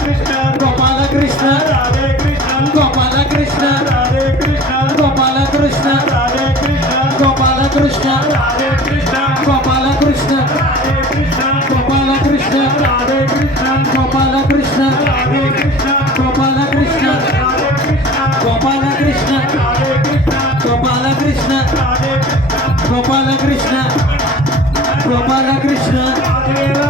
Krishna, Gopala Krishna, Radhe Krishna, Radhe Krishna, Gopala Krishna, Radhe Krishna, Gopala Krishna, Radhe Krishna, Gopala Krishna, Radhe Krishna, Gopala Krishna, Radhe Krishna, Gopala Krishna, Radhe Krishna, Gopala Krishna, Gopala Krishna, Radhe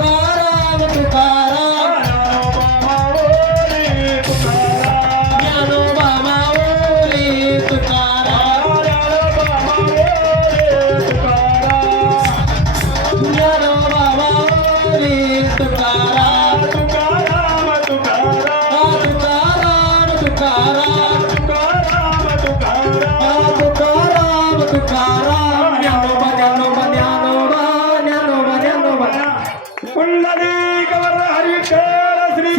ಕುಳ್ಳದೀಕವರ ಹರಿಕೇಳ Shri